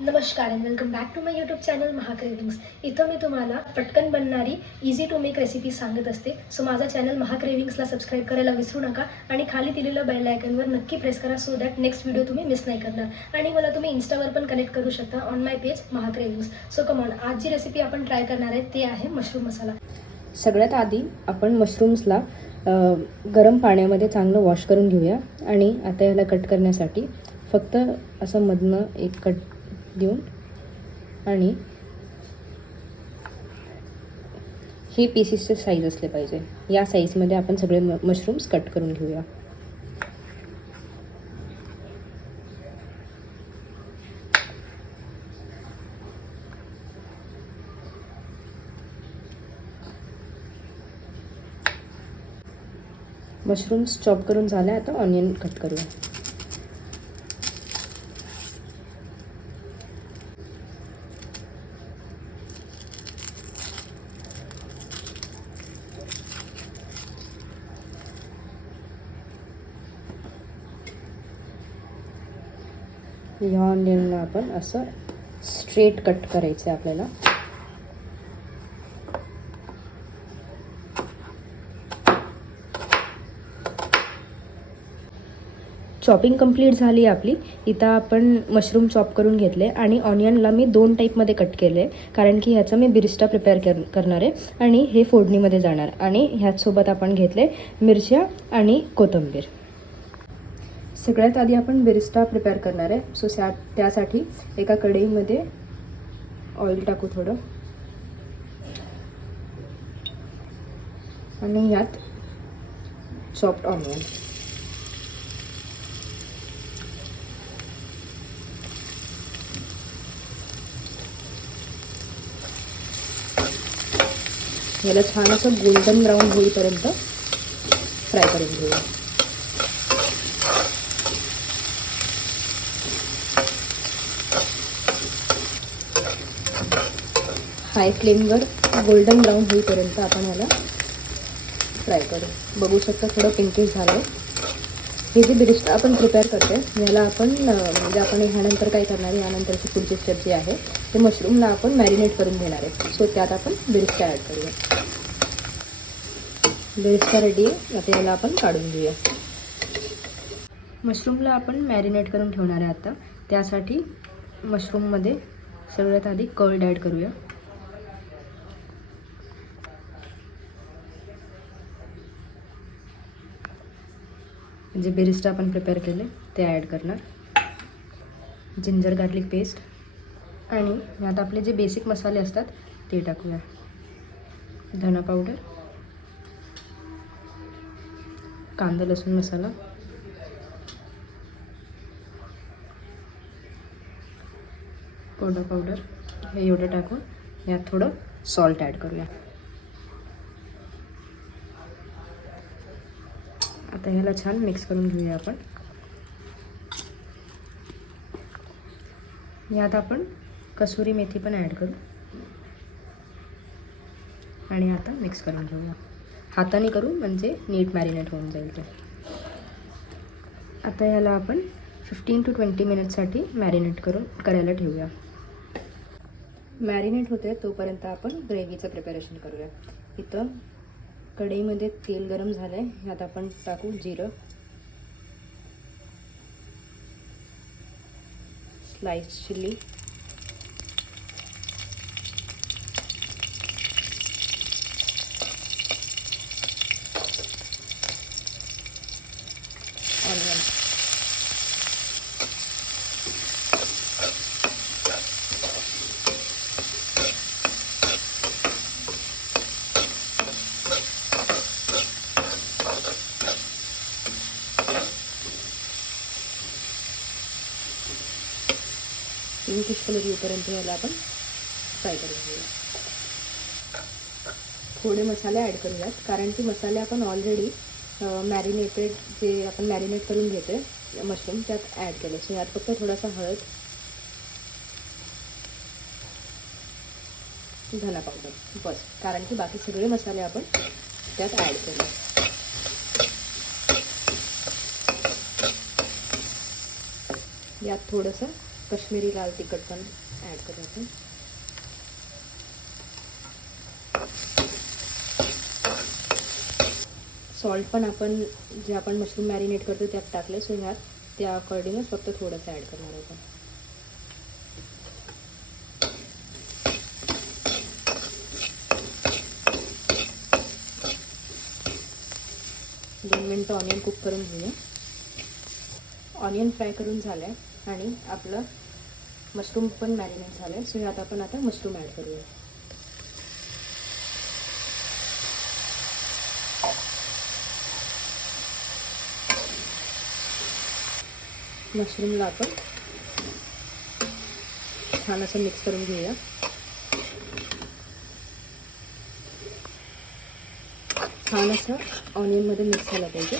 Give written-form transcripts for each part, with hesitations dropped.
नमस्कार and welcome back to my YouTube channel Mahacravings. इथं मी तुम्हाला पटकन बनणारी इझी टू मेक रेसिपी सांगत असते. सो माझा चॅनल महाक्रेविंग्सला सबस्क्राईब करायला विसरू नका आणि खाली दिलेलं बेल आयकॉनवर नक्की प्रेस करा सो दॅट नेक्स्ट व्हिडिओ तुम्ही मिस नाही करणार. आणि मला तुम्ही इन्स्टावर पण कनेक्ट करू शकता on my page Mahacravings. So come on, आज जी रेसिपी आपण ट्राय करणार आहे ते आहे मशरूम मसाला. सगळ्यात आधी आपण मशरूम्सला गरम पाण्यामध्ये चांगलं वॉश करून घेऊया. आणि आता याला कट करण्यासाठी फक्त असं मधनं एक कट देऊन आणि हे पीसेसचे साईज असले पाहिजे. या साईजमध्ये आपण सगळे मशरूम्स कट करून घेऊया. मशरूम्स चॉप करून झाले. आता ऑनियन कट करूया. या ऑनियनला आपण असं स्ट्रेट कट करायचं आहे आपल्याला. चॉपिंग कंप्लीट झाली आपली. इथं आपण मशरूम चॉप करून घेतले आणि ऑनियनला मी 2 टाईपमध्ये कट केले कारण की ह्याचं मी बिरिस्टा प्रिपेअर करणार आहे आणि हे फोडणीमध्ये जाणार. आणि ह्याचसोबत आपण घेतले मिरच्या आणि कोथिंबीर. सगळ्यात आधी आपण बिरिस्टा प्रिपेअर करणार आहे. सो त्यासाठी एका कढईमध्ये ऑइल टाकू थोडं आणि यात चॉप्ड ऑनियन. याला छान असं गोल्डन ब्राऊन होईपर्यंत फ्राय करून घेऊया. हाय फ्लेमवर गोल्डन ब्राऊन होईपर्यंत आपण याला फ्राय करू. बघू शकता थोडं पिंकिश झालं. हे जे बिरिस्टा आपण प्रिपेअर करतो याला आपण म्हणजे आपण ह्यानंतर काय करणार आहे, यानंतरची पुढची स्टेप जी आहे ते मशरूमला आपण मॅरिनेट करून घेणार आहे. सो त्यात आपण बिरिस्टा ॲड करूया. बिरिस्टा रेडी आहे. आता याला आपण काढून घेऊया. मशरूमला आपण मॅरिनेट करून ठेवणार आहे. आता त्यासाठी मशरूममध्ये सगळ्यात आधी कर्ड ॲड करूया. जे बिरिस्टा आपण प्रिपेअर केले ते ॲड करणार. जिंजर गार्लिक पेस्ट आणि यात आपले जे बेसिक मसाले असतात ते टाकूया. धना पावडर, कांदा लसूण मसाला, कोडा पावडर, हे एवढं टाकून यात थोडं सॉल्ट ॲड करूया. आता ह्याला छान मिक्स करून घेऊया आपण. यात आपण कसुरी मेथी पण ॲड करू आणि आता मिक्स करून घेऊया. हाताने करू म्हणजे नीट मॅरिनेट होऊन जाईल ते. आता ह्याला आपण 15 to 20 मिनिटसाठी मॅरिनेट करायला ठेवूया. मॅरिनेट होते तोपर्यंत आपण ग्रेव्हीचं प्रिपरेशन करूया. इथं कढईमध्ये तेल गरम झालं आहे. यात आपण टाकू जिरं, slice chilli, onion, pinkish colour येईपर्यंत याला आपण फ्राय करून घेऊया. थोडे मसाले ॲड करूयात कारण की मसाले आपण ऑलरेडी मॅरिनेटेड जे आपण मॅरिनेट करून घेतो आहे मशरूम त्यात ॲड केले. सो यात फक्त थोडासा हळद, धना पावडर बस, कारण की बाकी सगळे मसाले आपण त्यात ॲड केले. यात थोडंसं काश्मीरी लाल तिखट पण ॲड करू आपण. सॉल्ट पण आपण जे आपण मशरूम मॅरिनेट करतो त्यात टाकले, सो ह्यात त्या अकॉर्डिंगच फक्त थोडंसं ॲड करणार आहे. 2 मिनटं ऑनियन कुक करून घेऊया. ऑनियन फ्राय करून झालं आहे आणि आपलं मशरूम पण मॅरिनेट झालं आहे, सो ह्यात आपण आता मशरूम ॲड करूया. मशरूमला आपण छान असं मिक्स करून घेऊया. छान असं ऑनियनमध्ये मिक्स झालं पाहिजे.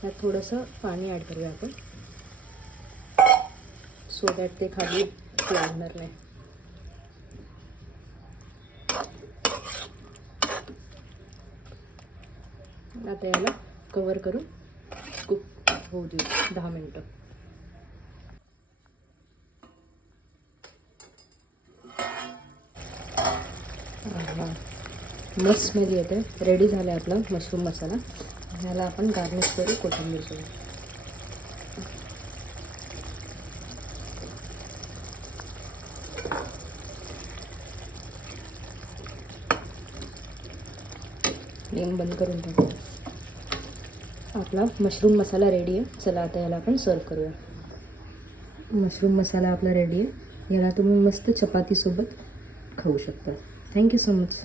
त्यात थोडंसं पाणी ॲड करूया आपण, सो दॅट ते खाली लागणार नाही. आता याला कवर करून कुक होऊ देऊ 10 मिनटं. मस्त स्मेल येते. रेडी झालं आहे आपला मशरूम मसाला. ह्याला आपण गार्निश करू कोथिंबीर सोबत. फ्लेम बंद करून टाकू. आपला मशरूम मसाला रेडी आहे. चला आता याला आपण सर्व करूया. मशरूम मसाला आपला रेडी आहे. याला तुम्ही मस्त चपातीसोबत खाऊ शकता. Thank you so much.